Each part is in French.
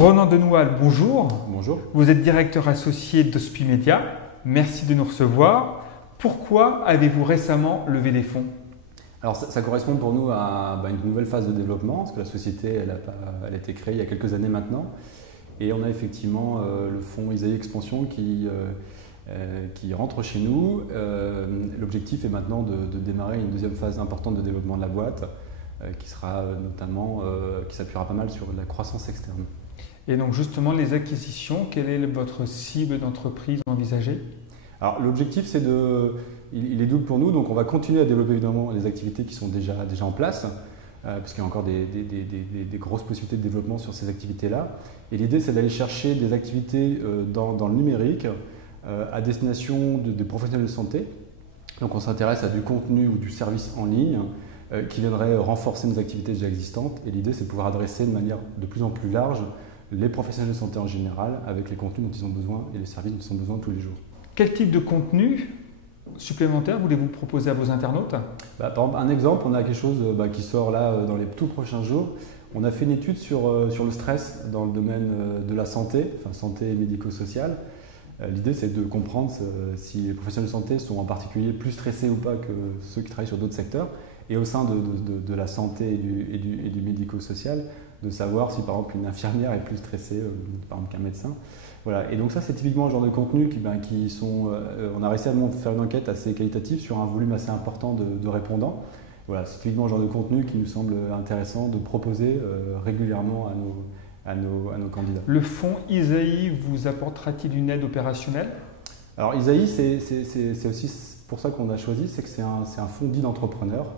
Ronan Denoual, bonjour. Bonjour. Vous êtes directeur associé d'Hospi Media. Merci de nous recevoir. Pourquoi avez-vous récemment levé des fonds? Alors ça correspond pour nous à une nouvelle phase de développement, parce que la société elle a été créée il y a quelques années maintenant. Et on a effectivement le fonds Isaïe Expansion qui rentre chez nous. L'objectif est maintenant de démarrer une deuxième phase importante de développement de la boîte, qui sera notamment, qui s'appuiera pas mal sur la croissance externe. Et donc justement les acquisitions, quelle est votre cible d'entreprise envisagée? Alors l'objectif il est double pour nous, donc on va continuer à développer évidemment les activités qui sont déjà en place, parce qu'il y a encore des grosses possibilités de développement sur ces activités-là. Et l'idée c'est d'aller chercher des activités dans le numérique à destination de professionnels de santé. Donc on s'intéresse à du contenu ou du service en ligne qui viendrait renforcer nos activités déjà existantes. Et l'idée c'est de pouvoir adresser de manière de plus en plus large les professionnels de santé en général avec les contenus dont ils ont besoin et les services dont ils ont besoin tous les jours. Quel type de contenu supplémentaire voulez-vous proposer à vos internautes? Par exemple, un exemple, on a quelque chose qui sort là dans les tout prochains jours. On a fait une étude sur le stress dans le domaine de la santé, enfin santé médico-sociale. L'idée c'est de comprendre si les professionnels de santé sont en particulier plus stressés ou pas que ceux qui travaillent sur d'autres secteurs. Et au sein de la santé et du médico-social, de savoir si par exemple une infirmière est plus stressée par exemple qu'un médecin. Voilà. Et donc ça c'est typiquement le genre de contenu on a réussi à faire une enquête assez qualitative sur un volume assez important de répondants. Voilà, c'est typiquement le genre de contenu qui nous semble intéressant de proposer régulièrement à nos candidats. Le fonds Isaïe vous apportera-t-il une aide opérationnelle? Alors Isaïe, c'est aussi pour ça qu'on a choisi, c'est que c'est un fonds dit d'entrepreneurs.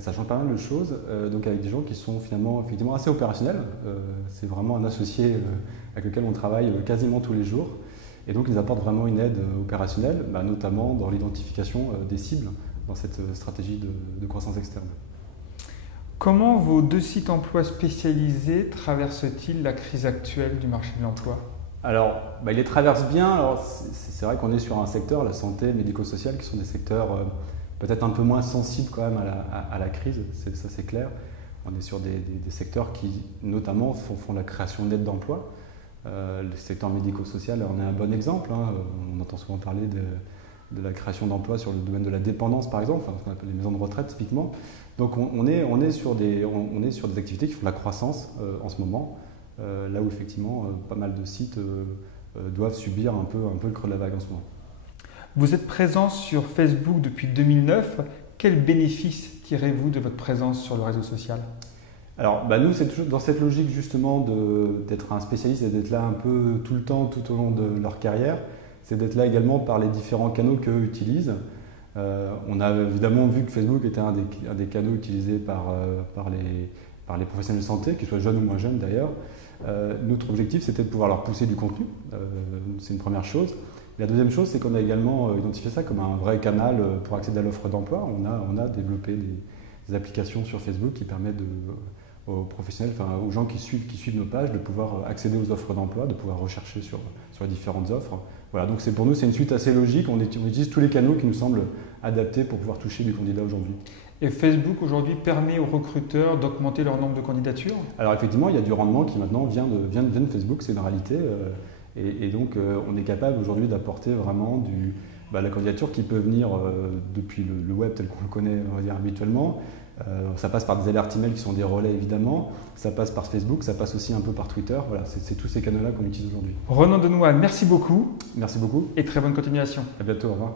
Ça change pas mal de choses, donc avec des gens qui sont finalement effectivement assez opérationnels. C'est vraiment un associé avec lequel on travaille quasiment tous les jours. Et donc ils apportent vraiment une aide opérationnelle, notamment dans l'identification des cibles dans cette stratégie de croissance externe. Comment vos deux sites emploi spécialisés traversent-ils la crise actuelle du marché de l'emploi? Alors, ils les traversent bien. Alors, c'est vrai qu'on est sur un secteur, la santé, médico-social, qui sont des secteurs peut-être un peu moins sensibles quand même à la crise, ça c'est clair. On est sur des secteurs qui notamment font la création d'aides d'emploi. Le secteur médico-social en est un bon exemple. On entend souvent parler de la création d'emplois sur le domaine de la dépendance par exemple, ce qu'on appelle les maisons de retraite typiquement. Donc on est sur des activités qui font de la croissance en ce moment, là où effectivement pas mal de sites doivent subir un peu le creux de la vague en ce moment. Vous êtes présent sur Facebook depuis 2009. Quel bénéfice tirez-vous de votre présence sur le réseau social? Alors nous c'est toujours dans cette logique justement d'être un spécialiste et d'être là un peu tout le temps, tout au long de leur carrière. C'est d'être là également par les différents canaux qu'eux utilisent. On a évidemment vu que Facebook était un des canaux utilisés par les professionnels de santé, qu'ils soient jeunes ou moins jeunes d'ailleurs. Notre objectif c'était de pouvoir leur pousser du contenu, c'est une première chose. La deuxième chose c'est qu'on a également identifié ça comme un vrai canal pour accéder à l'offre d'emploi. On a développé des applications sur Facebook qui permettent aux professionnels, aux gens qui suivent nos pages de pouvoir accéder aux offres d'emploi, de pouvoir rechercher sur les différentes offres. Voilà, donc pour nous c'est une suite assez logique, on utilise tous les canaux qui nous semblent adaptés pour pouvoir toucher du candidat aujourd'hui. Et Facebook aujourd'hui permet aux recruteurs d'augmenter leur nombre de candidatures? Alors effectivement, il y a du rendement qui maintenant vient de Facebook, c'est une réalité. Et donc on est capable aujourd'hui d'apporter vraiment la candidature qui peut venir depuis le web tel qu'on le connaît on va dire, habituellement. Ça passe par des alertes email qui sont des relais évidemment, ça passe par Facebook, ça passe aussi un peu par Twitter. Voilà, c'est tous ces canaux-là qu'on utilise aujourd'hui. Ronan Denoual, merci beaucoup. Merci beaucoup. Et très bonne continuation. À bientôt, au revoir.